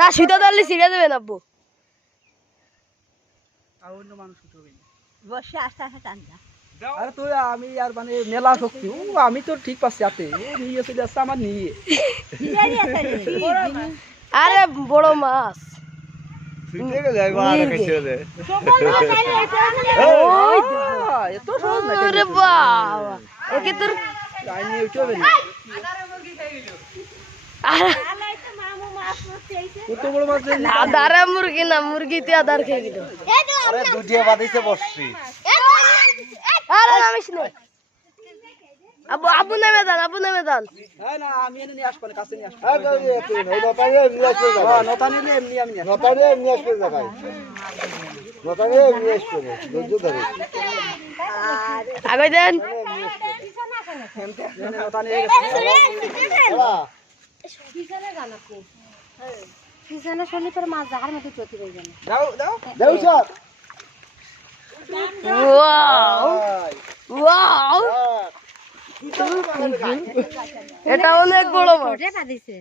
না সুতা ধরলে ছিঁড়ে দেবেন আব্বু। আরে তুই আমি আর মানে মেলা শক্তি আমি তো ঠিক পাচ্ছি হাতে নিয়ে চলে আসছে আমার নিয়ে। আরে বড় মাছ এত সহজ না আরে বাবা একে তোর কত বড় মাছ আদারে মুরগি না মুরগি তুই আদার খেয়ে গেল। আরে দুটিয়া বাদিছে বসছি। আরে নামিস না আব্বু আব্বু নেমে যান আব্বু নেমে যান। না আমি এনে নিয়ে আসবো না কাছে নিয়ে আসবো। হ্যাঁ তো এই নতারে নিয়ে আসবে যাবে। নতা নিলে এমনি আমি নিয়ে আসবো। নতারে নিয়ে আসবে যাবে। নতারে নিয়ে আসবে ধৈর্য ধরে। আগে দেন নতা নিয়ে গেছে পিছনে শুনলে তোর মাছ জাহার মতো চটি হয়ে যাবে। দাও দাও দেউ স্যার ওয়াও ওয়াও এটা অনেক বড় মাছ।